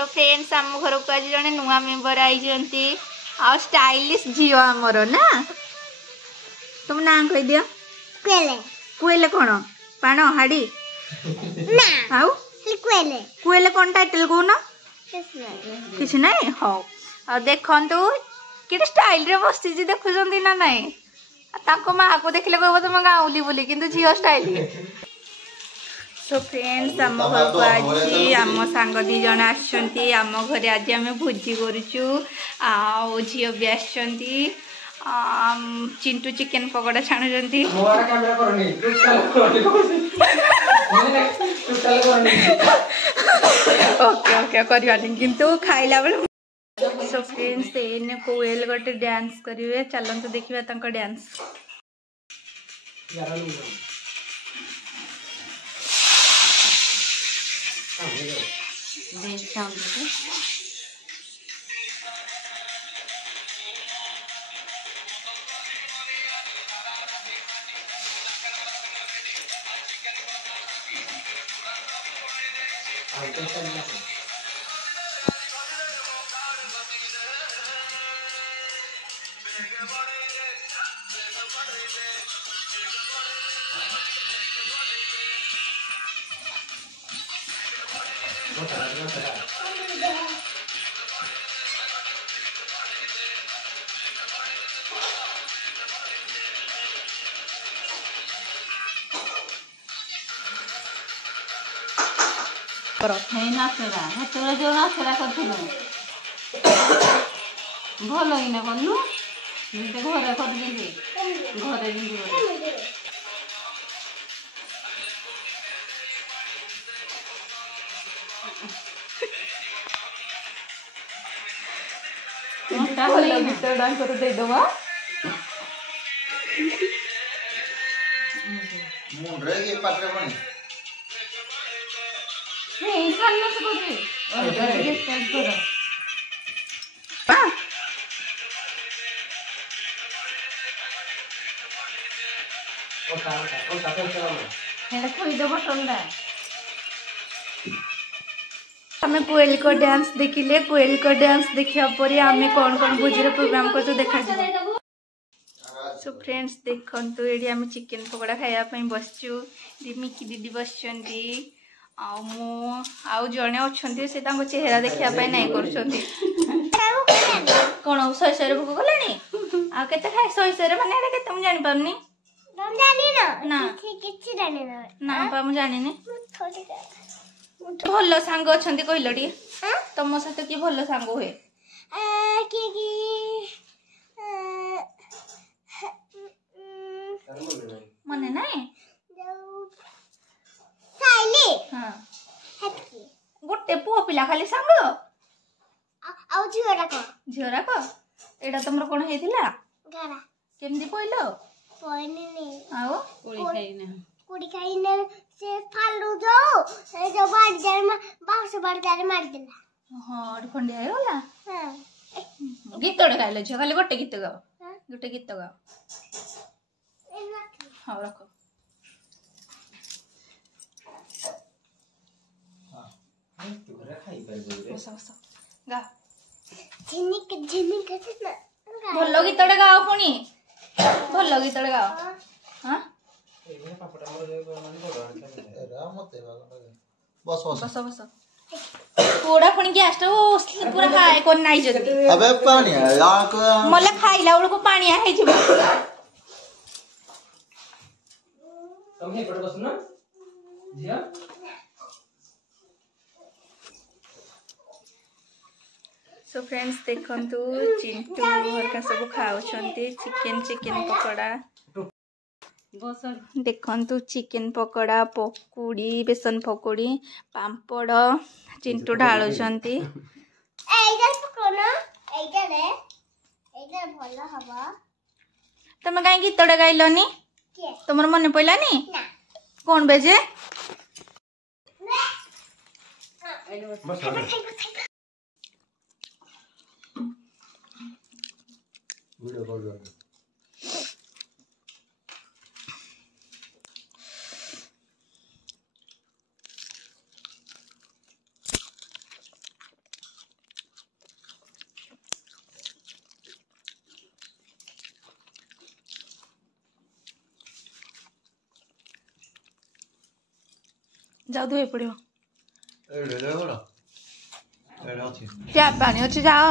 So friends आम घर को आज जड़े नुआ मेम्बर आई आ स्टाइलिश झील आमर ना तुम ना कह दियो कुएले कौन पाण हाड़ी कुएले कौन टाइटल कहून किसी ना हाँ देखु कि स्टाइल रे बसी देखुं ना नाई माँ को देखले कह तुम गाँवली बोली कि झील स्टाइल। सो फ्रेंड्स आम घर को आज आम सांग दी जन आम घरे आज आम भोजी करुचु झील भी आसुँच चिंटू चिकेन पकोड़ा छाणुंट ओके ओके करवानी किंतु खाइला बेले। सो फ्रेंड्स एने कोएल गोटे डांस करेंगे चलते देखा डांस। प्रथम नाचरा हेतु जो नाचरा कर भल ही कलु घरे कर घरे देदवा हमें कोएल को डांस देखिले कोएल को डांस देखा पर आम कौन कौन भोजी प्रोग्राम कर देखा। सो फ्रेंड्स देखु ये आम चिकेन पकोड़ा खायापी बसचु मिकी दीदी बस जड़े अच्छा से चेहरा देखापी नाई कर कौन शहे शहे भोग कले आते खाए शहे शहे मैंने के मुझे जानी पारनी ना मुझे जानी भल सांग अच्छा कहल टी तुम सहित किए भल सांग हुए मन ना हाँ गोटे पुओ पिला खाली सांग झीरा को एटा तुम कौन होता केमती पहल कुड़ी खाइने से फालू जो बाड़ जारे बाउस बाड़ जारे मार देला हां खंडिया होला हां गीत गाइले छ खाली गोटे गीत गाओ गोटे गीत गाओ हां रखो हां तू घरे खाई परबो रे बस गा झिनिक ना भलो गीत गाओ पुनी भलो गीत गाओ हां बस बस बस पूरा पुणी गैस पूरा खाए को नाई जदी अबे पानी मला खाइला बेलको पानी आइ छिबो तुम हे पड़ बस ना जिया। सो फ्रेंड्स देखंतु चिंटू घर का सब खाउछंती चिकेन पकोड़ा देखंतु चिकेन पकोड़ा पकोड़ी बेसन पकोड़ी पापड़ चिंटू ढालुछंती तुम कहीं गीत गाइलनी तुम मन पड़ानी कौन बेजे जाओ धोई पड़ो ଏଇଟା ଏଇଟା ଅଛି ଟ୍ୟାପ୍ ପାଣି ଅଛି ଯାଅ